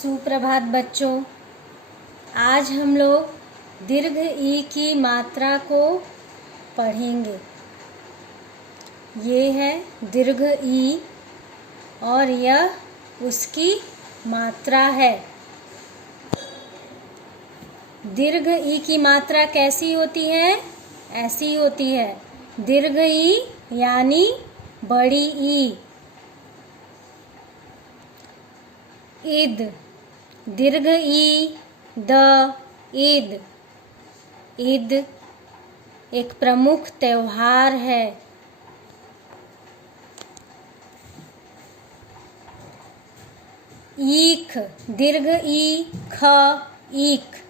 सुप्रभात बच्चों। आज हम लोग दीर्घ ई की मात्रा को पढ़ेंगे। ये है दीर्घ ई और यह उसकी मात्रा है। दीर्घ ई की मात्रा कैसी होती है? ऐसी होती है। दीर्घ ई यानी बड़ी ई। ईद, दीर्घ ई द, ईद। ईद एक प्रमुख त्योहार है। ईख, दीर्घ ई ख, ईख।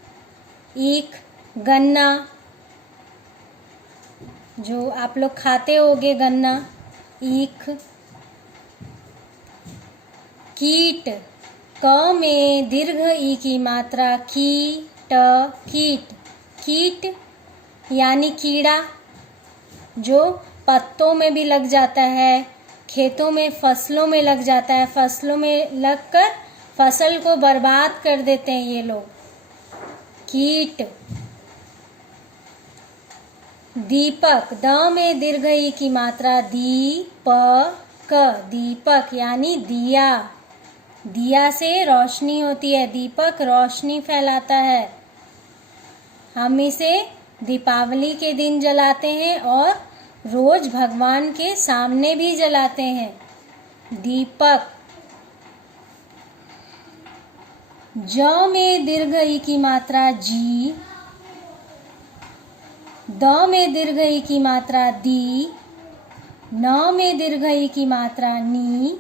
ईख गन्ना, जो आप लोग खाते होगे गन्ना, ईख। कीट, क में दीर्घ ई की मात्रा की, ट, कीट। कीट यानी कीड़ा, जो पत्तों में भी लग जाता है, खेतों में फसलों में लग जाता है, फसलों में लगकर फसल को बर्बाद कर देते हैं ये लोग। कीट। दीपक, द में दीर्घ ई की मात्रा दी, प, क। दीपक यानी दिया। दिया से रोशनी होती है। दीपक रोशनी फैलाता है। हम इसे दीपावली के दिन जलाते हैं और रोज भगवान के सामने भी जलाते हैं। दीपक। ज में दीर्घ ई की मात्रा जी, द में दीर्घ ई की मात्रा दी, न में दीर्घ ई की मात्रा नी,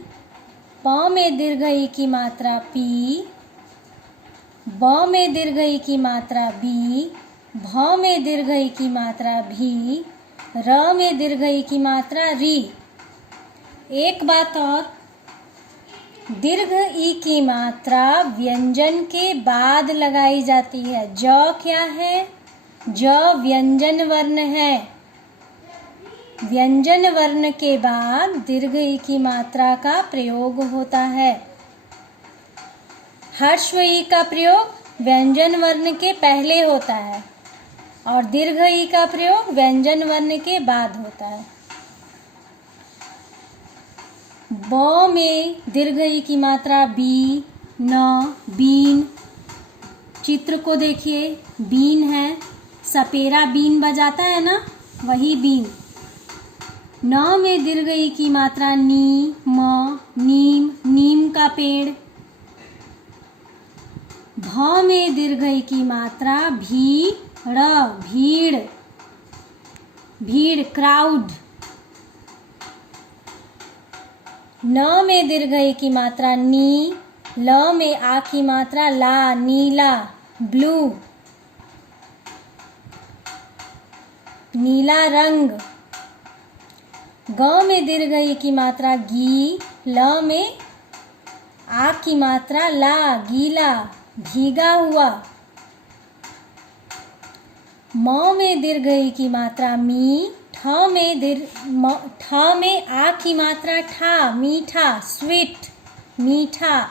प में दीर्घ ई की मात्रा पी, ब में दीर्घ ई की मात्रा बी, भ में दीर्घ ई की मात्रा भी, र में दीर्घ ई की मात्रा री। एक बात और, दीर्घ ई की मात्रा व्यंजन के बाद लगाई जाती है। ज क्या है? ज व्यंजन वर्ण है। व्यंजन वर्ण के बाद दीर्घ ई की मात्रा का प्रयोग होता है। ह्रस्व ई का प्रयोग व्यंजन वर्ण के पहले होता है और दीर्घ ई का प्रयोग व्यंजन वर्ण के बाद होता है। ब में दीर्घ ई की मात्रा बी, न, बीन। चित्र को देखिए, बीन है, सपेरा बीन बजाता है ना, वही बीन। न में दीर्घ ई की मात्रा नी, म, नीम, नीम का पेड़। भ में दीर्घ ई की मात्रा भी, ड़, भीड़, भीड़, क्राउड। न में दीर्घ ई की मात्रा नी, ल में आ की मात्रा ला, नीला, ब्लू, नीला रंग। ग में दीर्घ ई की मात्रा गी, ल में आ की मात्रा ला, गीला, भीगा हुआ। म में दीर्घ ई की मात्रा मी, ठ में आ की मात्रा ठा, मीठा, स्वीट, मीठा।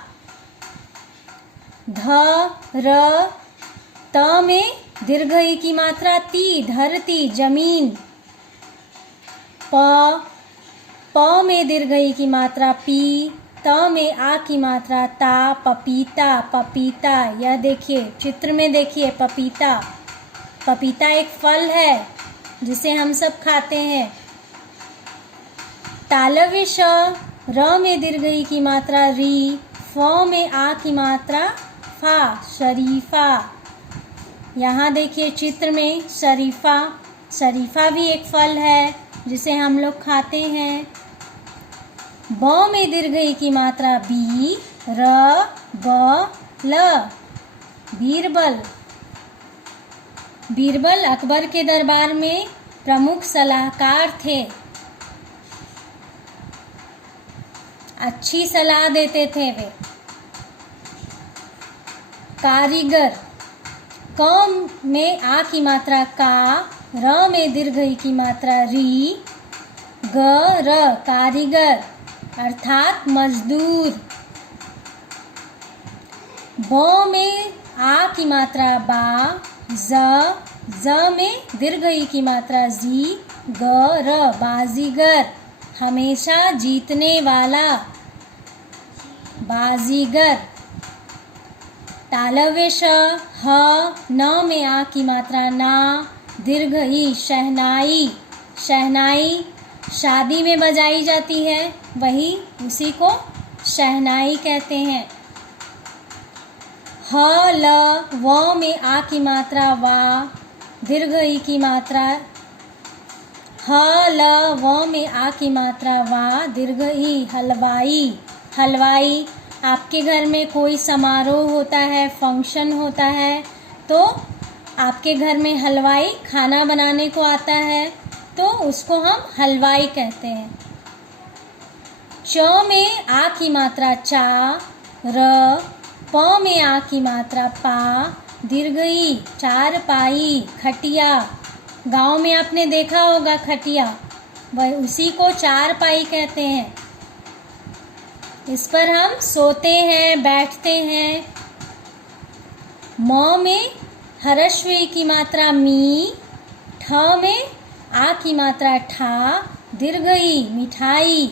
ध, र, त में दीर्घ ई की मात्रा ती, धरती, जमीन। प में दीर्घ ई की मात्रा पी, त में आ की मात्रा ता, पपीता, पपीता। यह देखिए, चित्र में देखिए, पपीता। पपीता एक फल है जिसे हम सब खाते हैं। तालव्य श, र में दीर्घ ई की मात्रा री, फ में आ की मात्रा फा, शरीफा। यहाँ देखिए चित्र में शरीफा। शरीफा भी एक फल है जिसे हम लोग खाते हैं। ब में दीर्घ ई की मात्रा बी, र, ब, ल, बीरबल। बीरबल अकबर के दरबार में प्रमुख सलाहकार थे। अच्छी सलाह देते थे वे। कारीगर, क में आ की मात्रा का, र में दीर्घ ई की मात्रा री, ग, र, कारीगर अर्थात मजदूर। ब में आ की मात्रा बा, ज में दीर्घ ई की मात्रा जी, ग र बाजीगर, हमेशा जीतने वाला, बाजीगर। तालव्य श, ह, न में आ की मात्रा ना, दीर्घ ई, शहनाई, शहनाई शादी में बजाई जाती है, वही उसी को शहनाई कहते हैं। ह ल, व में आ की मात्रा वा, दीर्घ ई की मात्रा, ह ल व में आ की मात्रा वा, दीर्घ ई, हलवाई, हलवाई। आपके घर में कोई समारोह होता है, फंक्शन होता है, तो आपके घर में हलवाई खाना बनाने को आता है, तो उसको हम हलवाई कहते हैं। च में आ की मात्रा चा, र, प में आ की मात्रा पा, दीर्घ ई, चारपाई, खटिया। गांव में आपने देखा होगा खटिया, वह उसी को चारपाई कहते हैं। इस पर हम सोते हैं, बैठते हैं। म में हरस्व ई की मात्रा मी, ठ में आ की मात्रा ठा, दीर्घ ई, मिठाई।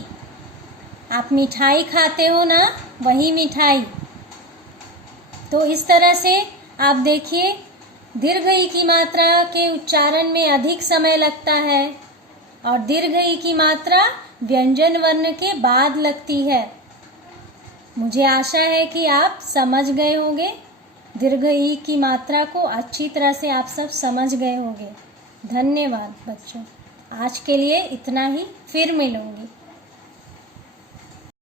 आप मिठाई खाते हो ना, वही मिठाई। तो इस तरह से आप देखिए, दीर्घ ई की मात्रा के उच्चारण में अधिक समय लगता है और दीर्घ ई की मात्रा व्यंजन वर्ण के बाद लगती है। मुझे आशा है कि आप समझ गए होंगे, दीर्घ ई की मात्रा को अच्छी तरह से आप सब समझ गए होंगे। धन्यवाद बच्चों, आज के लिए इतना ही, फिर मिलूंगी।